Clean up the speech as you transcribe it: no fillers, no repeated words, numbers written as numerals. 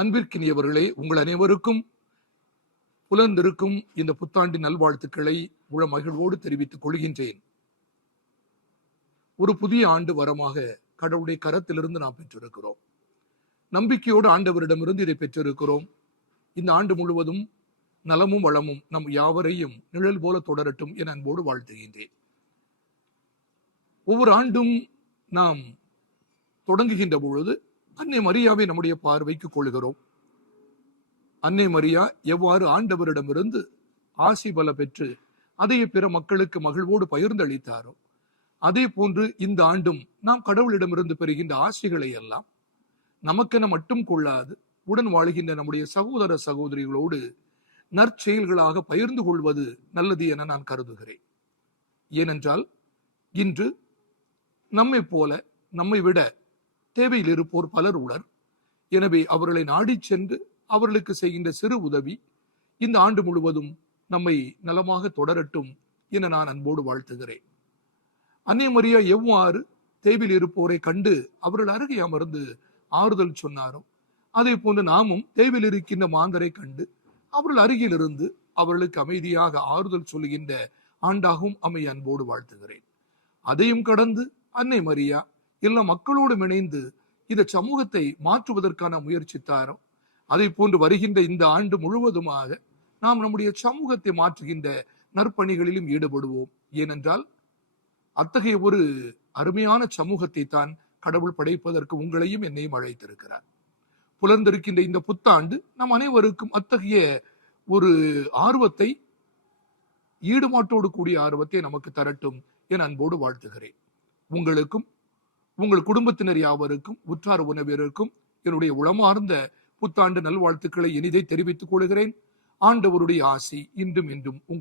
அன்பிற்கினியவர்களே, உங்கள் அனைவருக்கும் புலர்ந்திருக்கும் இந்த புத்தாண்டின் நல்வாழ்த்துக்களை உள மகிழ்வோடு தெரிவித்துக் கொள்கின்றேன். ஒரு புதிய ஆண்டு வரமாக கடவுளுடைய கரத்திலிருந்து நாம் பெற்றிருக்கிறோம். நம்பிக்கையோடு ஆண்டவரிடமிருந்து இதை பெற்றிருக்கிறோம். இந்த ஆண்டு முழுவதும் நலமும் வளமும் நம் யாவரையும் நிழல் போல தொடரட்டும் என அன்போடு வாழ்த்துகின்றேன். ஒவ்வொரு ஆண்டும் நாம் தொடங்குகின்ற பொழுது அன்னை மரியாவை நம்முடைய பார்வைக்கு கொள்கிறோம். அன்னை மரியா எவ்வாறு ஆண்டவரிடமிருந்து ஆசி பல பெற்று அதை பிற மக்களுக்கு மகிழ்வோடு பகிர்ந்தளித்தாரோ, அதே போன்று இந்த ஆண்டும் நாம் கடவுளிடமிருந்து பெறுகின்ற ஆசிகளை எல்லாம் நமக்கென மட்டும் கொள்ளாது உடன் வாழ்கின்ற நம்முடைய சகோதர சகோதரிகளோடு நற்செயல்களாக பகிர்ந்து கொள்வது நல்லது என நான் கருதுகிறேன். ஏனென்றால் இன்று நம்மை போல நம்மை விட தேவையில் இருப்போர் பலர் உளர். எனவே அவர்களை நாடி சென்று அவர்களுக்கு செய்கின்ற சிறு உதவி இந்த ஆண்டு முழுவதும் நம்மை நலமாக தொடரட்டும் என நான் அன்போடு வாழ்த்துகிறேன். அன்னை மரியா எவ்வாறு தேவையில் இருப்போரை கண்டு அவர்கள் அருகே அமர்ந்து ஆறுதல் சொன்னாரோ, அதே போன்று நாமும் தேவையில் இருக்கின்ற மாந்தரை கண்டு அவர்கள் அருகில் இருந்து அவர்களுக்கு அமைதியாக ஆறுதல் சொல்லுகின்ற ஆண்டாகவும் அமைய அன்போடு வாழ்த்துகிறேன். அதையும் கடந்து அன்னை மரியா எல்லா மக்களோடும் இணைந்து இந்த சமூகத்தை மாற்றுவதற்கான முயற்சித்தாரோ, அதை போன்று வருகின்ற இந்த ஆண்டு முழுவதுமாக நாம் நம்முடைய சமூகத்தை மாற்றுகின்ற நற்பணிகளிலும் ஈடுபடுவோம். ஏனென்றால் அத்தகைய ஒரு அருமையான சமூகத்தை தான் கடவுள் படைப்பதற்கு உங்களையும் என்னையும் அழைத்திருக்கிறார். புலர்ந்திருக்கின்ற இந்த புத்தாண்டு நம் அனைவருக்கும் அத்தகைய ஒரு ஆர்வத்தை, ஈடுபாட்டோடு கூடிய ஆர்வத்தை நமக்கு தரட்டும் என அன்போடு வாழ்த்துகிறேன். உங்களுக்கும் உங்கள் குடும்பத்தினர் யாவருக்கும் உற்றார் உறவினருக்கும் என்னுடைய உளமார்ந்த புத்தாண்டு நல்வாழ்த்துக்களை இனிதை தெரிவித்துக் கொள்கிறேன். ஆண்டவருடைய ஆசி இன்றும்